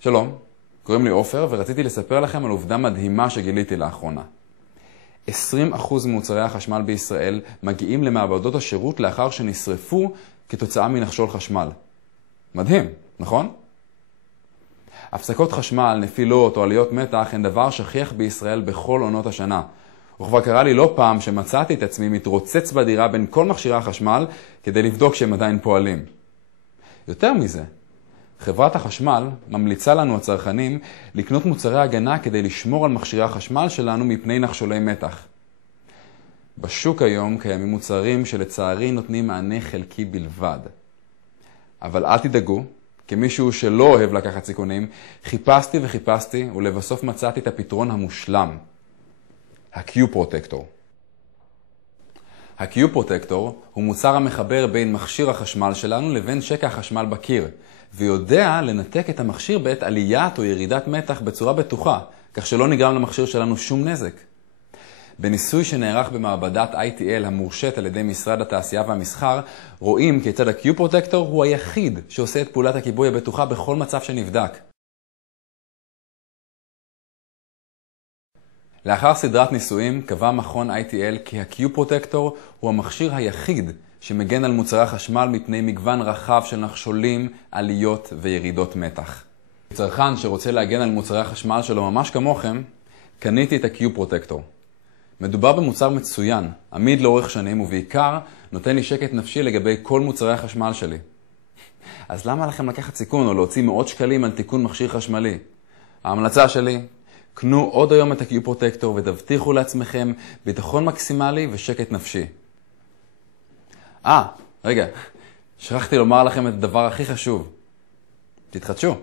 שלום, קוראים לי עופר ורציתי לספר לכם על עובדה מדהימה שגיליתי לאחרונה. 20% ממוצרי החשמל בישראל מגיעים למעבדות השירות לאחר שנשרפו כתוצאה מנחשול חשמל. מדהים, נכון? הפסקות חשמל, נפילות או עליות מתח הן דבר שכיח בישראל בכל עונות השנה. וכבר קרה לי לא פעם שמצאתי את עצמי מתרוצץ בדירה בין כל מכשירי החשמל כדי לבדוק שהם עדיין פועלים. יותר מזה, חברת החשמל ממליצה לנו הצרכנים לקנות מוצרי הגנה כדי לשמור על מכשירי החשמל שלנו מפני נחשולי מתח. בשוק היום קיימים מוצרים שלצערי נותנים מענה חלקי בלבד. אבל אל תדאגו, כמישהו שלא אוהב לקחת סיכונים, חיפשתי ולבסוף מצאתי את הפתרון המושלם. ה-Q-Protector. ה-Q-Protector הוא מוצר המחבר בין מכשיר החשמל שלנו לבין שקע החשמל בקיר, ויודע לנתק את המכשיר בעת עליית או ירידת מתח בצורה בטוחה, כך שלא נגרם למכשיר שלנו שום נזק. בניסוי שנערך במעבדת ITL המורשת על ידי משרד התעשייה והמסחר, רואים כיצד ה-Q-Protector הוא היחיד שעושה את פעולת הכיבוי הבטוחה בכל מצב שנבדק. לאחר סדרת ניסויים קבע מכון ITL כי ה-Q-Protector הוא המכשיר היחיד שמגן על מוצרי החשמל מפני מגוון רחב של נחשולים, עליות וירידות מתח. כצרכן שרוצה להגן על מוצרי החשמל שלו ממש כמוכם, קניתי את ה-Q-Protector. מדובר במוצר מצוין, עמיד לאורך שנים ובעיקר נותן לי שקט נפשי לגבי כל מוצרי החשמל שלי. אז למה לכם לקחת סיכון או להוציא מאות שקלים על תיקון מכשיר חשמלי? ההמלצה שלי, קנו עוד היום את ה-Q-Protector ותבטיחו לעצמכם ביטחון מקסימלי ושקט נפשי. רגע, שכחתי לומר לכם את הדבר הכי חשוב. תתחדשו.